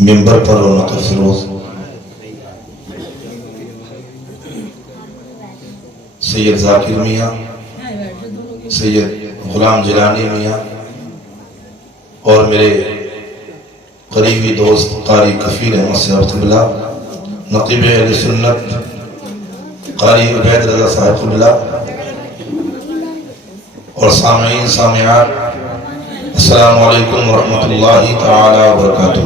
منبر پر رونق فروز سید ذاکر میاں، سید غلام جیلانی میاں اور میرے قریبی دوست قاری کفیل احمد صاحب قبلہ، نقیب اہل سنت قاری عبید رضا صاحب قبلہ اور سامعین سامعات، السلام علیکم ورحمۃ اللہ تعالی وبرکاتہ۔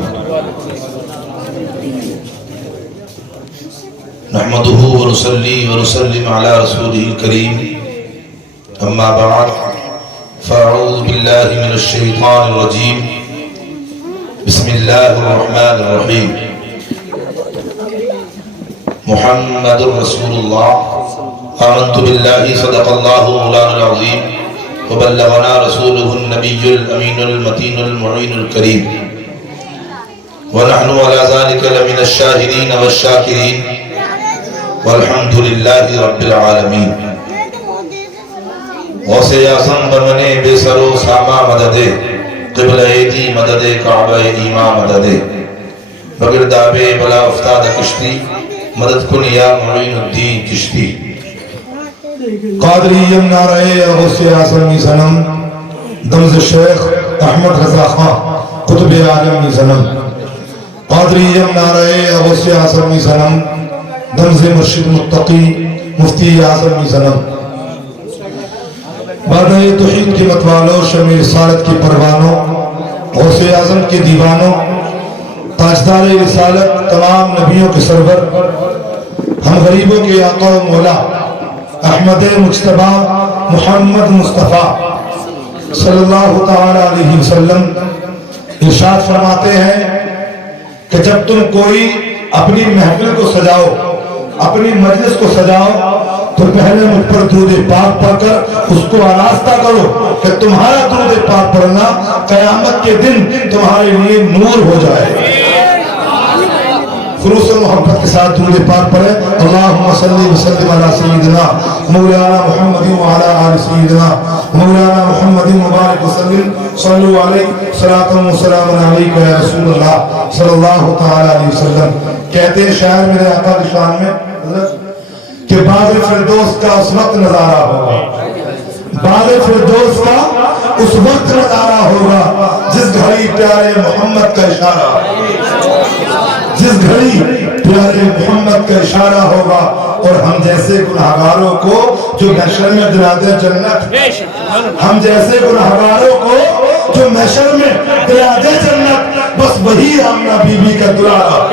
نحمده ونصلي ونسلم على رسوله الكريم، اما بعد فاعوذ بالله من الشيطان الرجيم، بسم الله الرحمن الرحيم۔ محمد رسول الله، آمنت بالله صدق الله مولانا العظيم وبلغنا رسوله النبي الأمين المتين المعين الكريم، ونحن على ذلك لمن الشاهدين والشاكرين، والحمد لله رب العالمين۔ غوث اعظم بمنے بے سر و ساما مددے، قبلہ دی مددے کعبہ ایمان مددے، بگرداب بلا افتاد کشتی، مدد کن یا معین الدین کشتی۔ قادریم نعرہ غوث اعظم می صنم، دمز شیخ احمد رضا خان قطب عالم می صنم۔ قادریم نعرہ غوث اعظم می صنم، دمز مرشد متقی مفتی اعظم می صنم۔ بادہ توحید کی متوالوں، شمع رسالت کی پروانوں، غوث اعظم کے دیوانوں، تاجدار رسالت، تمام نبیوں کے سرور، ہم غریبوں کے آقا و مولا احمد مجتبیٰ محمد مصطفیٰ صلی اللہ تعالی علیہ وسلم ارشاد فرماتے ہیں کہ جب تم کوئی اپنی محفل کو سجاؤ، اپنی مجلس کو سجاؤ، تو پہلے مجھ پر درود پاک پڑھ کر اس کو آراستہ کرو کہ تمہارا درود پاک پڑھنا قیامت کے دن تمہارے لیے نور ہو جائے۔ خلوص و محبت کے ساتھ درود پاک پڑھیں۔ اللہم صلی وسلم علی سیدنا مولانا محمد وعلی آل سیدنا مولانا محمد مبارک وسلم، صلو علیہ صلاۃ و سلام علیک یا رسول اللہ صلی اللہ تعالی علیہ وسلم۔ کہتے ہیں شاعر میرے آقا کی شان میں کہ باغ فردوس کا اس وقت نظارہ ہوگا، باغ فردوس کا اس وقت نظارہ ہوگا جس گھڑی پیارے محمد کا اشارہ، جس گھڑی پیارے محمد کا اشارہ ہوگا، اور ہم جیسے گناہگاروں کو جو محشر میں دلادے جنت، ہم جیسے گناہگاروں کو جو محشر میں دلادے جنت، بس وہی آمنہ بی بی کا دلارہ،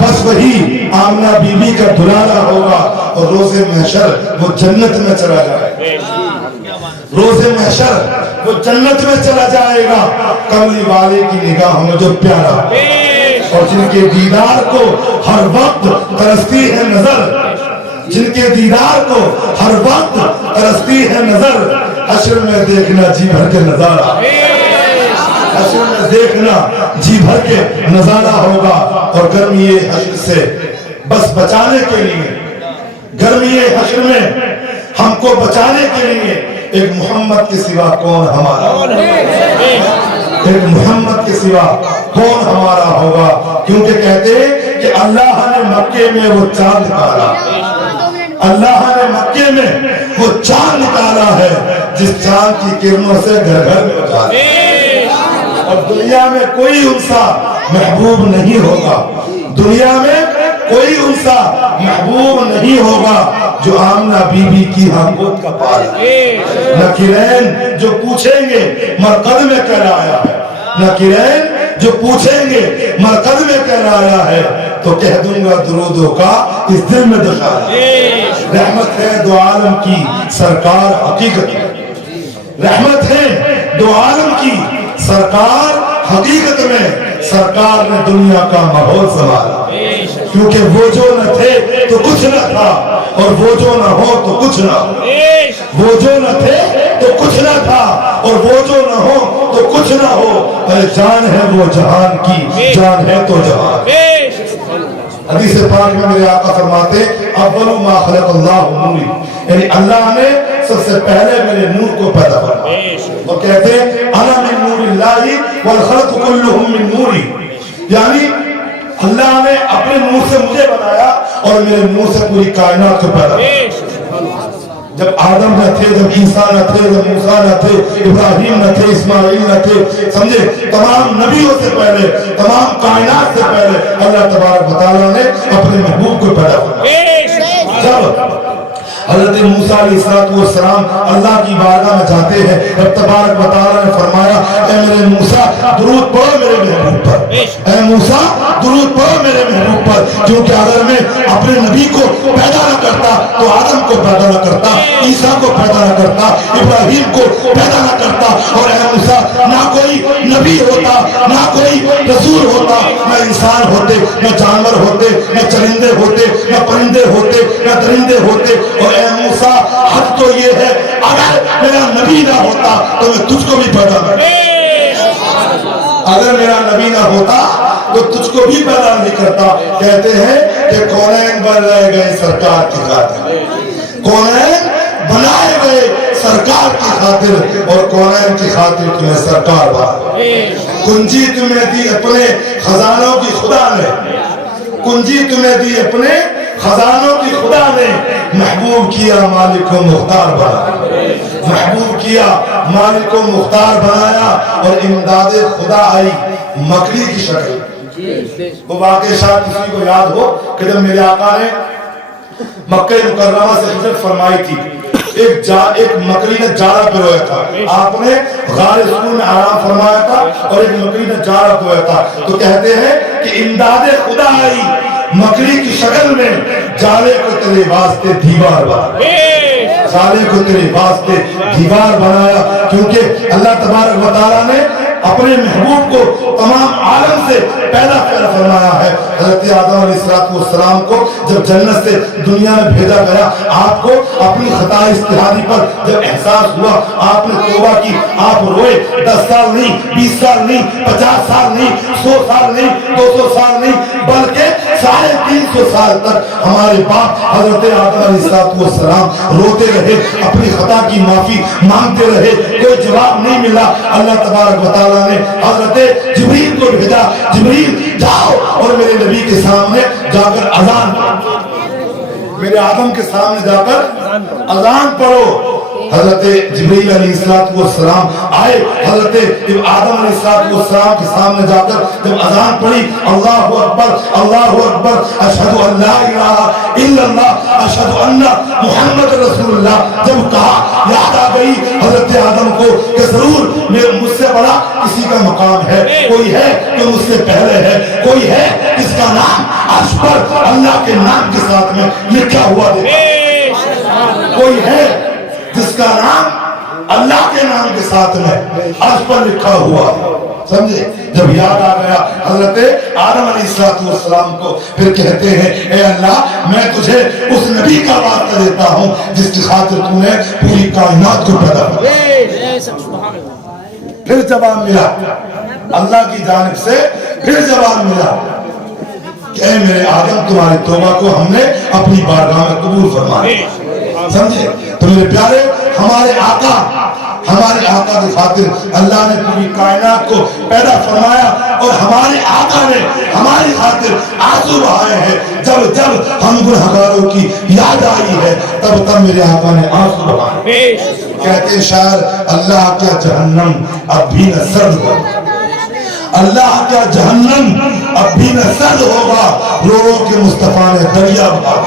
بس وہی آمنہ بی بی کا دلارہ ہوگا، اور روز محشر وہ جنت میں چلا جائے گا، روز محشر وہ جنت میں چلا جائے گا، کملی والے کی نگاہ میں جو پیارا، اور جن کے دیدار کو ہر وقت ترستی ہے نظر، جن کے دیدار کو ہر وقت ترستی ہے نظر، حشر میں دیکھنا جی بھر کے نظارہ، حشر میں دیکھنا جی بھر کے نظارہ ہوگا۔ اور گرمی حشر سے بس بچانے کے لیے، گرمی حشر میں ہم کو بچانے کے لیے ایک محمد کے سوا کون ہمارا، ایک محمد کے سوا کون ہمارا ہوگا، کیونکہ کہتے ہیں کہ اللہ نے مکے میں وہ چاند نکالا، اللہ نے مکے میں وہ چاند نکالا ہے جس چاند کی کرنوں سے گھر گھر میں اجالا، اور دنیا میں کوئی انسا محبوب نہیں ہوگا، دنیا میں کوئی انسا محبوب نہیں ہوگا جو آمنہ بی بی کی حقوق کا پالا۔ نکیرین جو پوچھیں گے مرقد میں کیا لایا ہے، نکیرین جو پوچھیں گے مرقد میں کیا لایا ہے، تو کہہ دوں گا درودوں کا اس دل میں دشارہ۔ رحمت ہے دو عالم کی سرکار حقیقت، رحمت ہے دو عالم کی سرکار حقیقت میں، سرکار نے دنیا کا ماحول سنبھالا، کیونکہ وہ جو نہ تھے تو کچھ نہ تھا، اور وہ جو نہ ہو تو کچھ نہ ہو، وہ جو نہ تھے تو کچھ نہ تھا، اور وہ جو نہ ہو تو کچھ نہ ہو، ارے جان ہے وہ جہان کی، جان ہے تو جہان۔ حدیث پاک میں میرے آقا فرماتے اول ما خلق اللہ نوری، یعنی اللہ نے سب سے پہلے میرے نور کو پیدا فرمایا، اور کہتے ہیں انا من نور اللہ والخلق كلهم من نوری، یعنی اللہ نے اپنے نور سے مجھے بنایا اور میرے نور سے پوری کائنات کو پیدا کیا۔ جب آدم نہ تھے، جب عیسیٰ نہ تھے، جب موسیٰ نہ تھے، ابراہیم نہ تھے، اسماعیل نہ تھے، سمجھے، تمام نبیوں سے پہلے، تمام کائنات سے پہلے اللہ تبارک و تعالیٰ نے اپنے محبوب کو پیدا کیا۔ جب حضرت موسیٰ علیہ السلام اللہ کی بارگاہ میں جاتے ہیں، رب تبارک و تعالیٰ نے فرمایا اے میرے موسیٰ درود پڑھو میرے محبوب پر، اے موسیٰ درود پڑھو میرے محبوب پر، کیونکہ اگر میں اپنے نبی کو پیدا نہ کرتا تو آدم کو پیدا نہ کرتا، عیسیٰ کو پیدا نہ کرتا، ابراہیم کو پیدا نہ کرتا، اور اے موسیٰ نہ کوئی نبی ہوتا، نہ کوئی رسول ہوتا، نہ انسان ہوتے، نہ جانور ہوتے، نہ چرندے ہوتے، نہ پرندے ہوتے، نہ درندے ہوتے، اور اے موسیٰ حق تو یہ ہے اگر میرا نبی نہ ہوتا تو میں تجھ کو بھی پیدا نہ کرتا، اگر میرا نبی نہ ہوتا تو تجھ کو بھی پیدا نہیں کرتا۔ کہتے ہیں کہ کونین بنائے گئے سرکار کی خاطر، کونین بنائے گئے سرکار کی خاطر، اور کونین کی خاطر تمہیں سرکار بنا، کنجی تمہیں دی اپنے خزانوں کی خدا نے، کنجی تمہیں دی اپنے خزانوں کی خدا نے، محبوب کیا مالک و مختار بنا، محبوب کیا مالک و مختار بنایا، اور امداد خدا آئی مکڑی کی شکل۔ وہ واقعہ شاید کسی کو یاد ہو کہ جب میرے آقا نے مکہ مکرمہ سے ہجرت فرمائی تھی، ایک مکڑی نے جارہ پرویا تھا، آپ نے غار سکون میں آرام فرمایا تھا اور ایک مکڑی نے جارہ پرویا تھا، تو کہتے ہیں کہ امداد خدا آئی مکڑی کی شکل میں، جالے کو تیرے واسطے دیوار بنایا، جالے کو تیرے واسطے دیوار بنایا، کیونکہ اللہ تبارک و تعالیٰ نے اپنے محبوب کو تمام عالم سے پیدا فرمایا ہے۔ حضرت آدم علیہ السلام کو جب جنت سے دنیا میں بھیجا گیا، آپ کو اپنی خطا استحالی پر جب احساس ہوا، آپ نے توبہ کی، آپ روئے، 10 سال نہیں، 20 سال نہیں، 50 سال نہیں، 100 سال نہیں، 200 سال نہیں، بلکہ 350 سال تک ہمارے باپ حضرت آدم علیہ السلام روتے رہے، اپنی خطا کی معافی مانگتے رہے، کوئی جواب نہیں ملا۔ اللہ تبارک و تعالیٰ نے حضرت جبریل کو بھیجا، جبریل جاؤ اور میرے نبی کے سامنے جا کر اذان، میرے آدم کے سامنے جا کر اذان پڑھو۔ حضرت جبریل علیہ السلام آئے، حضرت آدم علیہ السلام کے سامنے جا کر جب اذان پڑھی، اللہ اکبر اللہ اکبر، اشہد ان لا الہ الا اللہ اشہد ان محمد رسول اللہ، جب کہا یاد آ گئی حضرت آدم کو کہ ضرور مجھ سے بڑا کسی کا مقام ہے، کوئی ہے جو مجھ سے پہلے ہے، کوئی ہے جس کا نام عرش پر اللہ کے نام کے ساتھ میں لکھا ہوا دیکھا، کوئی ہے جس کا نام اللہ کے نام کے ساتھ میں عرش پر لکھا ہوا، سمجھے۔ جب یاد آ گیا حضرت آدم علیہ السلام کو، پھر کہتے ہیں اے اللہ میں تجھے اس نبی کا واسطہ دیتا ہوں جس کی خاطر تو نے پوری کائنات کو پیدا کیا۔ پھر جواب ملا اللہ کی جانب سے، پھر جواب ملا کہ اے میرے آدم تمہاری توبہ کو ہم نے اپنی بارگاہ میں قبول فرمایا، سمجھے۔ تو میرے پیارے ہمارے آقا کی خاطر اللہ نے پوری کائنات کو پیدا فرمایا، اور ہمارے آقا نے ہماری خاطر آنسو بہائے ہیں، جب ہم گنہگاروں کی یاد آئی ہے تب میرے آقا نے آنسو بہائے۔ کہتے شاعر اللہ کا جہنم اب بھی نہ سرد ہوگا، اللہ کا جہنم اب بھی نہ سرد ہوگا، رو رو کے مصطفیٰ نے دریا بہا۔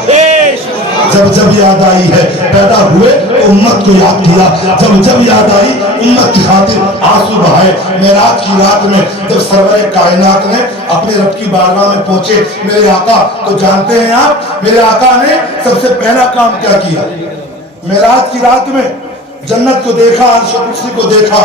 جب یاد آئی ہے پیدا ہوئے تو امت کو یاد کیا، جب یاد آئی امت کی خاطر آنسو بہائے۔ معراج کی رات میں جب سرور کائنات نے اپنے رب کی بارگاہ میں پہنچے، میرے آقا تو جانتے ہیں آپ میرے آقا نے سب سے پہلا کام کیا کیا؟ معراج کی رات میں جنت کو دیکھا، عرش و کرسی کو دیکھا،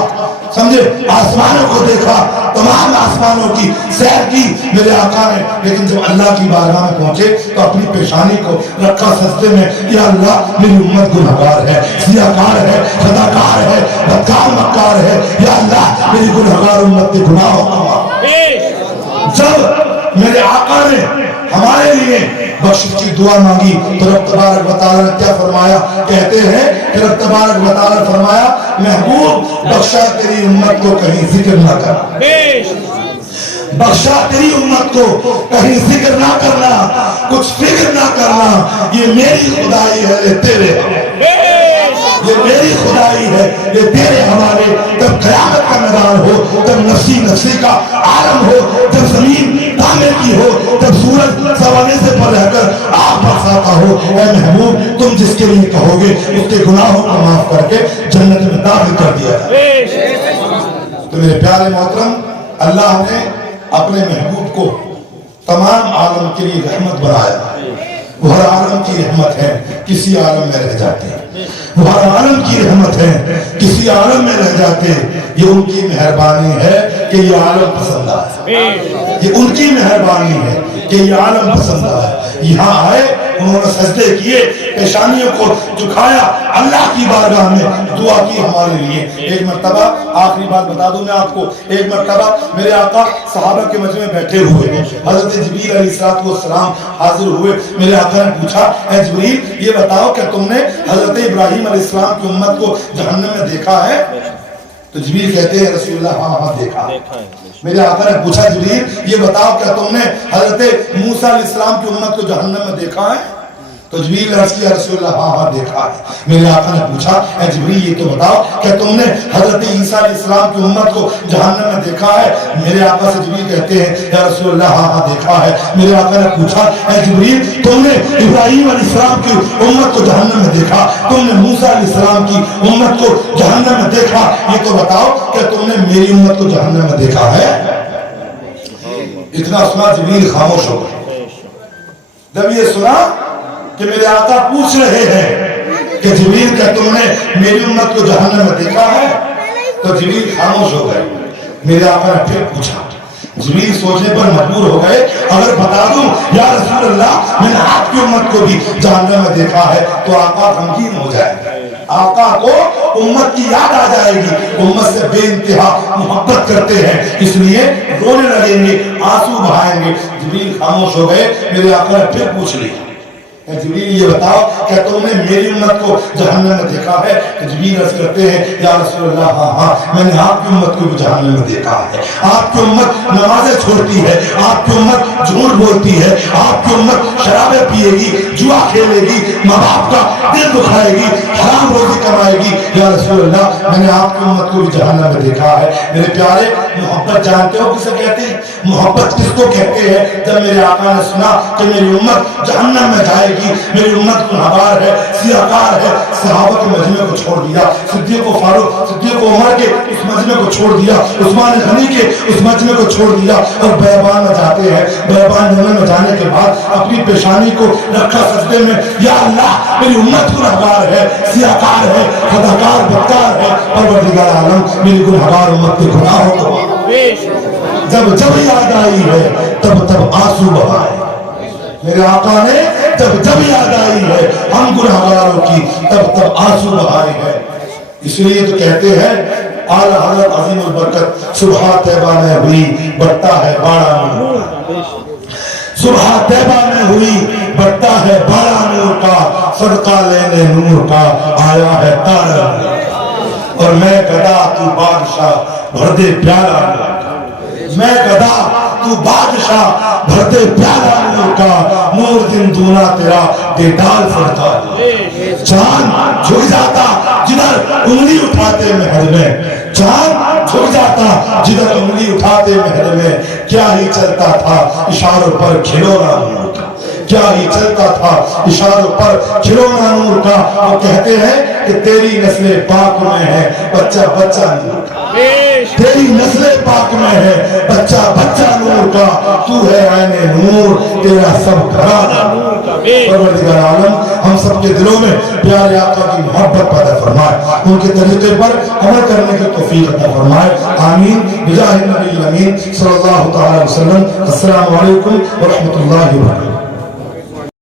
سمجھے، آسمانوں کو دیکھا، تمام آسمانوں کی سیر کی میرے آقا نے، لیکن جب اللہ کی بارگاہ میں پہنچے تو اپنی پیشانی کو رکھا سجدے میں، یا اللہ میری امت گنہگار ہے، سیاکار ہے، خطاکار ہے، بدکار مکار ہے، یا اللہ میری گنہگار امت کے گناہوں کو معاف۔ جب میرے آقا نے ہمارے لیے بخشش کی دعا مانگی تو رب تبارک و تعالیٰ نے کیا فرمایا؟ کہتے ہیں پھر رب تبارک و تعالی فرمایا محبوب بخشا تیری امت کو کہیں ذکر نہ کرنا، بخشا تیری امت کو کہیں ذکر نہ کرنا، کچھ فکر نہ کرنا، یہ میری خدائی ہے یہ تیرے یہ میری خدائی ہے یہ تیرے حوالے۔ جب قیامت کا میدان ہو، جب نفسی نفسی کا عالم ہو، جب زمین تانبے کی ہو، جب سورج سوانے سے پر رہ کر آگ برساتا ہو، اے محبوب تم جس کے لیے کہو گے اس کے گناہوں کو معاف کر کے جنت میں داخل کر دیا جائے۔ تو میرے پیارے محترم، اللہ نے اپنے محبوب کو تمام عالم کے لیے رحمت بنایا۔ وہ ہر عالم کی رحمت ہے، کسی عالم میں رہ جاتے ہیں، وہ ہر عالم کی رحمت ہے، کسی عالم میں رہ جاتے ہیں۔ یہ ان کی مہربانی ہے کہ یہ عالم پسند آئے، یہ ان کی مہربانی ہے کہ یہ عالم پسند آئے۔ یہاں آئے، انہوں نے سجدے کیے، پیشانیوں کو جھکایا، اللہ کی بارگاہ میں دعا کی ہمارے لیے۔ ایک مرتبہ آخری بات بتا دوں میں آپ کو، ایک مرتبہ میرے آقا صحابہ کے مجمع میں بیٹھے ہوئے، حضرت جبریل علیہ السلام حاضر ہوئے۔ میرے آقا نے پوچھا اے جبریل یہ بتاؤ کہ تم نے حضرت ابراہیم علیہ السلام کی امت کو جہنم میں دیکھا ہے؟ تو جبریل کہتے ہیں رسول اللہ ہاں ہاں دیکھا۔ میرے آقا نے پوچھا جبریل یہ بتاؤ کیا تم نے حضرت موسیٰ علیہ السلام کی امت کو جہنم میں دیکھا ہے؟ تو جبریل نے عرض کیا رسول اللہ ہاں ہاں دیکھا ہے۔ میرے آقا نے پوچھا اے جبریل یہ تو بتاؤ کہ تم نے حضرت عیسیٰ علیہ السلام کی امت کو جہنم میں دیکھا ہے؟ میرے آقا سے جبریل کہتے ہیں یا رسول اللہ ہاں ہاں دیکھا ہے۔ میرے آقا نے پوچھا اے جبریل تم نے ابراہیم علیہ السلام کی امت کو جہنم میں دیکھا، تم نے موسیٰ علیہ السلام کی امت کو جہنم میں دیکھا، یہ تو بتاؤ کہ تم نے میری امت کو جہنم میں دیکھا ہے؟ اتنا سنا جبریل خاموش ہو گئے۔ جب یہ سنا کہ میرے آقا پوچھ رہے ہیں کہ جبریل کہ تم نے میری امت کو جہنم میں دیکھا ہے، تو جبریل خاموش ہو گئے۔ میرے آقا نے پھر پوچھا، جبریل سوچنے پر مجبور ہو گئے اگر بتا دوں یا رسول اللہ میں نے آپ کی امت کو بھی جہنم میں دیکھا ہے تو آقا غمگین ہو جائے گا، آقا کو امت کی یاد آ جائے گی، امت سے بے انتہا محبت کرتے ہیں اس لیے رونے لگیں گے، آنسو بہائیں گے۔ جبریل خاموش ہو گئے۔ میرے آقا نے پھر پوچھ لیا جبریل یہ بتاؤ کہ تم نے میری امت کو جہنم میں دیکھا ہے؟ تو جبریل عرض کرتے ہیں یا رسول اللہ ہاں ہاں میں نے آپ کی امت کو بھی جہنم میں دیکھا ہے۔ آپ کی امت نمازیں چھوڑتی ہے، آپ کی امت جھوٹ بولتی ہے، آپ کی امت شرابیں پیے گی، جوا کھیلے گی، ماں باپ کا دل دکھائے گی، حرام روزی کمائے گی۔ یا رسول اللہ میں نے آپ کی امت کو بھی جہنم میں دیکھا ہے۔ میرے پیارے محبت جانتے ہو کسے کہتے ہیں؟ محبت کس کو کہتے ہیں؟ جب میرے آقا نے سنا کہ میری امت جہنم میں جائے گی، میری امت گنہگار ہے، سیاہکار ہے، صحابہ کے مجمع کو چھوڑ دیا، صدیق و فاروق، صدیق و عمر کے اس مجمع کو چھوڑ دیا، عثمان غنی کے اس مجمع کو چھوڑ دیا اور بیابان میں جاتے ہیں۔ بیابان میں جانے کے بعد اپنی پیشانی کو رکھا سجدے میں، یا اللہ میری امت گنہگار ہے، سیاہکار ہے، خطاکار بدکار ہے، پروردگار عالم میری گنہگار امت کے گناہوں کو جب جب یاد آئی ہے تب تب آنسو بہائے۔ میرے آقا نے جب جب یاد آئی ہے ہم گنہگاروں کی تب تب آنسو بہائے ہیں۔ اس لیے تو کہتے ہیں اعلیٰ حضرت عظیم البرکت صبح طیبہ میں ہوئی بڑھتا ہے باڑا نور کا، صبح طیبہ میں ہوئی بڑھتا ہے باڑا نور کا، صدقہ لینے نور کا آیا ہے تارا اور میں گدا تو بادشاہ بھر دے پیارا نور کا، میں گدا تو بادشاہ بھر دے پیارا نور کا، نور دن دونا تیرا دیدار فرتا چاند جھک جاتا جدھر انگلی اٹھاتے مہر میں، چاند جھک جاتا جدھر انگلی اٹھاتے مہر میں، کیا ہی چلتا تھا اشاروں پر کھلونا نور کا، کیا ہی چلتا تھا اشاروں پر کھلونا نور کا۔ وہ کہتے ہیں کہ تیری نسل پاک میں ہے بچہ بچہ نور کا، تیری نسل پاک میں ہے بچہ بچہ نور کا، تو ہے عین نور تیرا سب گھرانہ نور کا۔ پروردگار عالم ہم سب کے دلوں میں پیارے آقا کی محبت پیدا فرمائے، ان کے طریقے پر عمل کرنے کی توفیق عطا فرمائے، آمین بجاہ النبی الامین صلی اللہ تعالی وسلم۔ السلام علیکم ورحمۃ اللہ وبرکاتہ۔